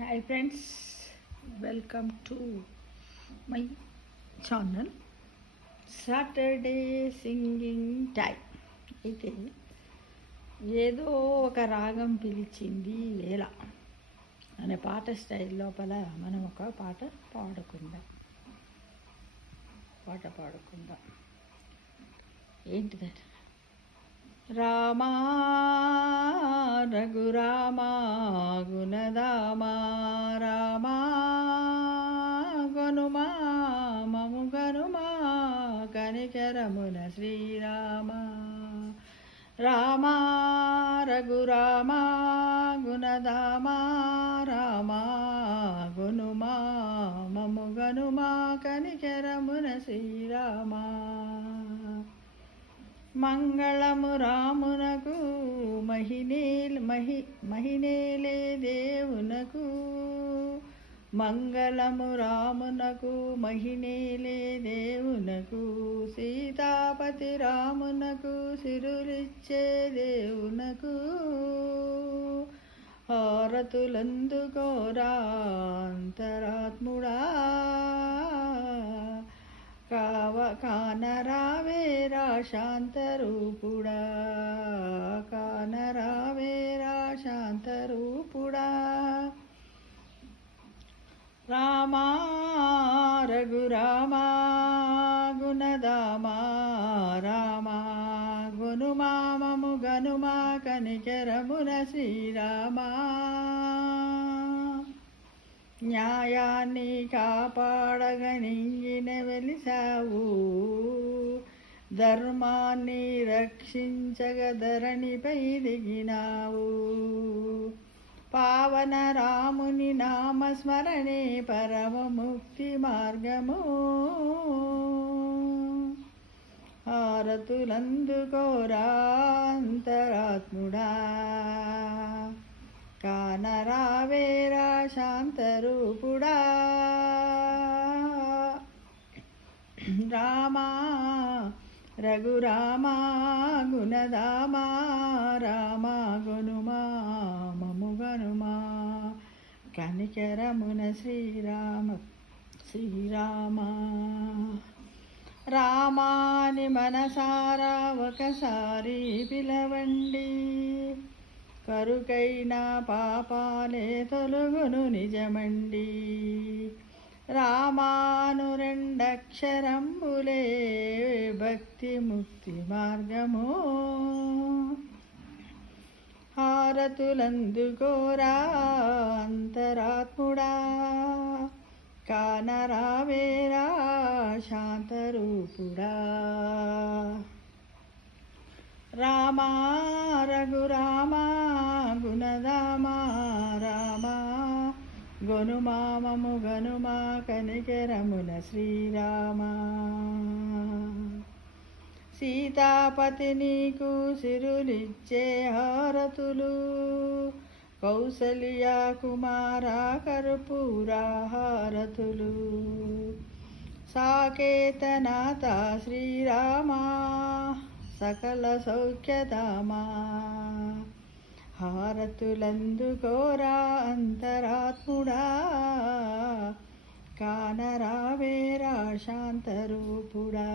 Hi friends, welcome to my channel Saturday singing time. అయితే ఏదో ఒక రాగం పిలిచింది వేళ అనే పాట స్టైల్ లోపల మనం ఒక పాట పాడుకుందాం. ఏంటిదట? రామా రఘురామా గుణదామా రామా గనుమా మము గనుమా కనికరమున శ్రీరామ. రామా రఘురామా గుణదామా రామా గనుమా మము గనుమా కనికరమున శ్రీరామ. మంగళము రామునకు మహినేలే దేవునకు, మంగళము రామునకు మహినేలే దేవునకు, సీతాపతి రామునకు సిరులిచ్చే దేవునకు, హారతులందుకోరా అంతరాత్ముడా కానరావేరా శాంతరూపుడా, కానరావేరా శాంతరూపుడా. రామా రఘురామా గుణదామా రామా గునుమా మము గనుమా కనికరమున శ్రీరామా. న్యాయాన్ని కాపాడగనింగిన వెలిసావు, ధర్మాన్ని రక్షించగ ధరణిపై దిగినావు. పావన రాముని నామస్మరణే పరమముక్తి మార్గము, హారతులందుకోరా అంతరాత్ముడా కానరావేరా శాంతరూపుడా. రామా రఘురామా గుణదామా రామా గనుమా మము గనుమా కనికరమున శ్రీరామ. రామాని మనసారా ఒకసారి పిలవండి, కరుకైన పాపాలే తొలుగును నిజమండి. రామాను రెండక్షరంబులే భక్తి ముక్తి మార్గము, హారతులందుకోరా అంతరాత్ముడా కానరావేరా శాంతరూపుడా. రామా రఘురామా గుణదామా రామా గనుమా మము గనుమా కనికరమున శ్రీరామ. సీతాపతి నీకు సిరులిచ్చే హారతులు, కౌసల్య కుమారా కర్పూరా హారతులు, సాకేతనాథ శ్రీరామా సకల సౌఖ్యదామా, హారతులందుకోరా అంతరాత్ముడా కానరావేరా శాంతరూపుడా.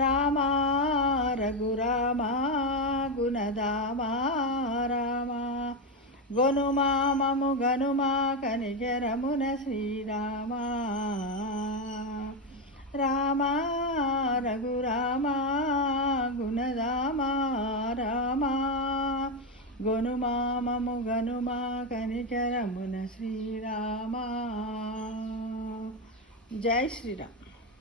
రామా రఘురామా గుణదామా రామా గనుమా మము గనుమా కనికరమున శ్రీరామ. రామా రఘురామా గుణదామా రామా గనుమా మము గనుమా కనికరమున శ్రీరామ. జై శ్రీరామ్.